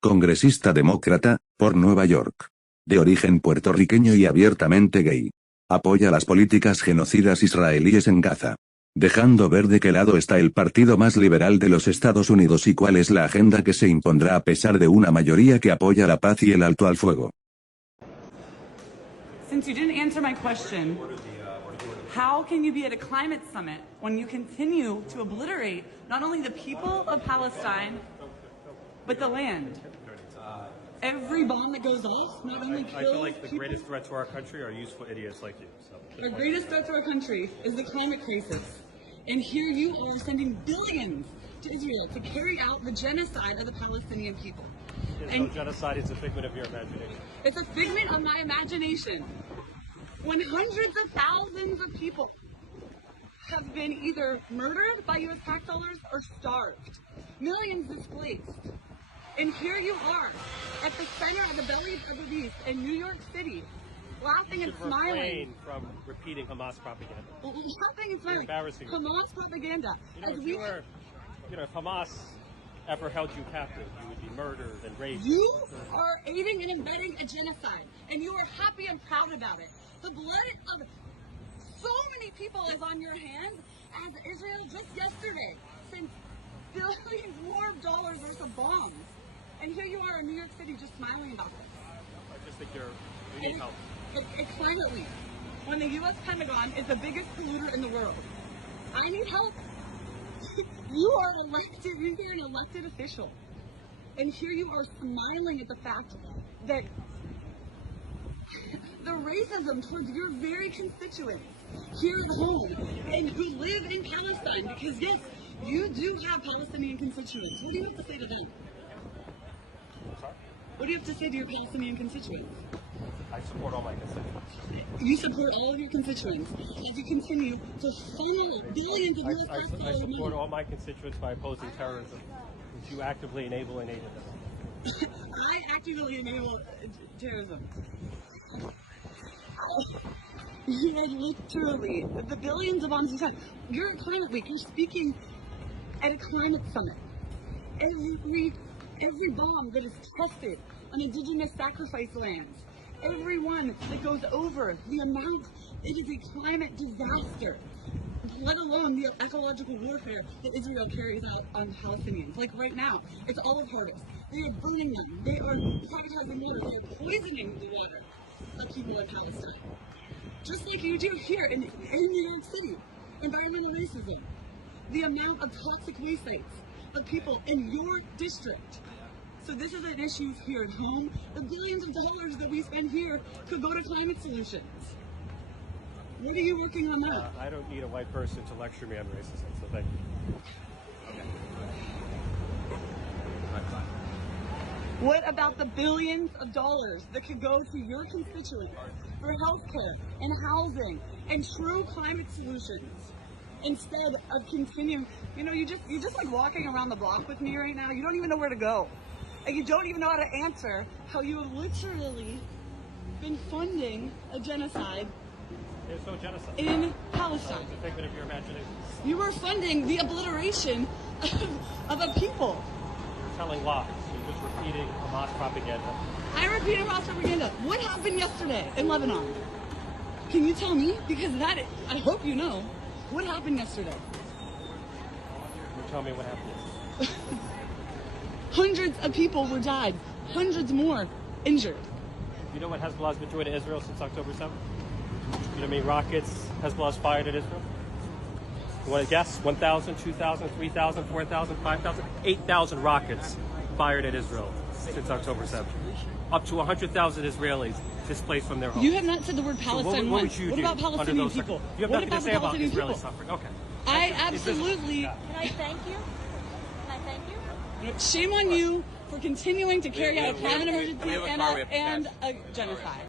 congresista demócrata, por Nueva York. De origen puertorriqueño y abiertamente gay. Apoya las políticas genocidas israelíes en Gaza. Dejando ver de qué lado está el partido más liberal de los Estados Unidos y cuál es la agenda que se impondrá a pesar de una mayoría que apoya la paz y el alto al fuego. Since you didn't answer my question, how can you be at a climate summit when you continue to obliterate not only the people of Palestine, but the land? Every bomb that goes off not only kills I feel like the people, greatest threat to our country are useful idiots like you. So. our greatest threat to our country is the climate crisis. And here you are sending billions to Israel to carry out the genocide of the Palestinian people. There's no genocide, it's a figment of your imagination. It's a figment of my imagination. When hundreds of thousands of people have been either murdered by U.S. tax dollars or starved, millions displaced. And here you are, at the center of the bellies of the beast in New York City, laughing and smiling. Refrain from repeating Hamas propaganda. Laughing and smiling. Embarrassing. Hamas propaganda. If Hamas ever held you captive, you would be murdered and raped. You are aiding and abetting a genocide, and you are happy and proud about it. The blood of so many people is on your hands, as Israel just yesterday sent billions more dollars worth of bombs. And here you are in New York City just smiling about this. I just think you need help. It's climate leak. When the U.S. Pentagon is the biggest polluter in the world. I need help. You are elected, you're an elected official. And here you are smiling at the fact that the racism towards your very constituents here at home and who live in Palestine, because yes, you do have Palestinian constituents. What do you have to say to them? What do you have to say to your Palestinian constituents? I support all my constituents. You support all of your constituents as you continue to funnel billions of U.S. tax dollars. I support all my constituents by opposing terrorism, which you actively enable and aid in. I actively enable terrorism. You are literally the billions of bombs you sent. You're at Climate Week. You're speaking at a climate summit. Every bomb that is tested on indigenous sacrifice lands, every one that goes over the amount, it is a climate disaster, let alone the ecological warfare that Israel carries out on Palestinians. Like right now, it's olive harvest. They are burning them. They are privatizing water. They are poisoning the water of people in Palestine. Just like you do here in New York City. Environmental racism. The amount of toxic waste sites of people in your district. So this is an issue here at home. The billions of dollars that we spend here could go to climate solutions. What are you working on now? I don't need a white person to lecture me on racism, so thank you. What about the billions of dollars that could go to your constituents for healthcare and housing and true climate solutions? Instead of continuing, you just like walking around the block with me right now. You don't even know where to go. And you don't even know how to answer how you have literally been funding a genocide. There's no genocide in Palestine. It's a figment of your imagination. You are funding the obliteration of a people. You're telling lies. You're just repeating Hamas propaganda. I repeat Hamas propaganda. What happened yesterday in Lebanon? Can you tell me? Because I hope you know. What happened yesterday? You tell me what happened. Hundreds of people were died. Hundreds more injured. You know what Hezbollah's been doing to Israel since October 7th? You know how many rockets Hezbollah's fired at Israel? You want to guess? 1,000, 2,000, 3,000, 4,000, 5,000? 8,000 rockets fired at Israel since October 7th. Up to 100,000 Israelis displaced from their homes. You have not said the word Palestine once. What about Palestinian people? You have nothing to say about Israeli suffering. Okay. I absolutely... Can I thank you? Can I thank you? Shame on you for continuing to carry out a climate emergency and a genocide.